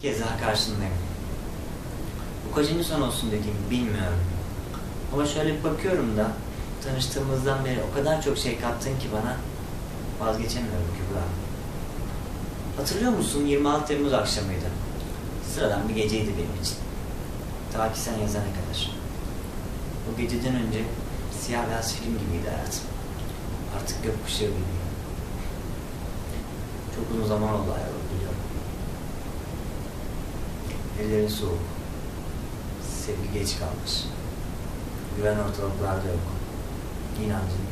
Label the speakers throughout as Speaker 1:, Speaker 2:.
Speaker 1: İlk kez daha karşındayım. Bu kaçıncı son olsun dediğimi bilmiyorum. Ama şöyle bir bakıyorum da tanıştığımızdan beri o kadar çok şey kattın ki bana vazgeçemiyorum Kübra. Hatırlıyor musun 26 Temmuz akşamıydı. Sıradan bir geceydi benim için. Ta ki sen yazana kadar. O geceden önce siyah beyaz film gibiydi hayatım. Artık gökkuşağı gibiydi. Çok uzun zaman oldu ayrılık Ellerin soğuk. Sevgi geç kalmış. Güven ortalıklarda yok. İnancın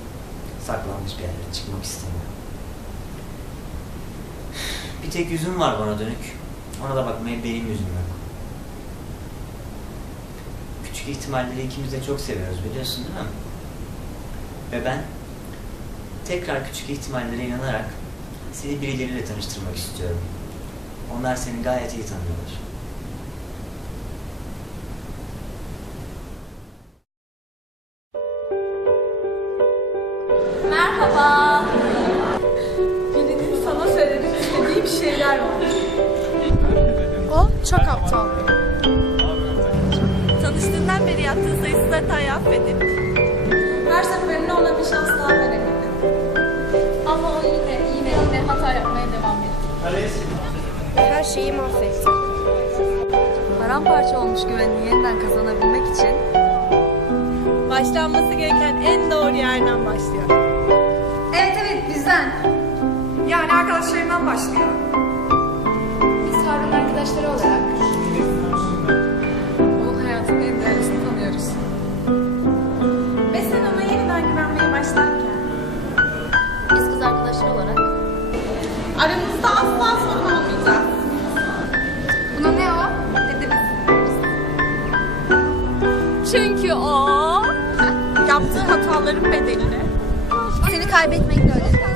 Speaker 1: saklanmış bir yerlere çıkmak istemiyor. Bir tek yüzüm var bana dönük. Ona da bakmaya benim yüzüm yok. Küçük ihtimalleri ikimiz de çok seviyoruz biliyorsun değil mi? Ve ben tekrar küçük ihtimallere inanarak seni birileriyle tanıştırmak istiyorum. Onlar seni gayet iyi tanıyorlar.
Speaker 2: Merhaba. Birinin sana söylemek istediği bir şeyler var.
Speaker 3: O çok aptal.
Speaker 2: Tanıştığından beri yaptığı sayısız hatayı affedip her seferinde ona bir şans daha verebildim. Ama o yine yine yine hata yapmaya devam etti.
Speaker 3: Her şeyi mahvetti.
Speaker 2: Paramparça olmuş güvenini yeniden kazanabilmek için başlanması gereken en doğru yerden başlıyor.
Speaker 3: Evet bizden.
Speaker 2: Yani arkadaşlarından başlıyor.
Speaker 3: Biz Harun arkadaşları olarak
Speaker 2: Onun hayatının en değerlisini tanıyoruz. Ve sen ona yeniden güvenmeye başlarken
Speaker 3: biz kız arkadaşları olarak
Speaker 2: aramızda asla sorun olmayacak.
Speaker 3: buna ne o? Dedi biz.
Speaker 2: Çünkü o yaptığı hataların bedelini
Speaker 3: Seni kaybetmekle öyle.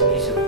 Speaker 1: Yes.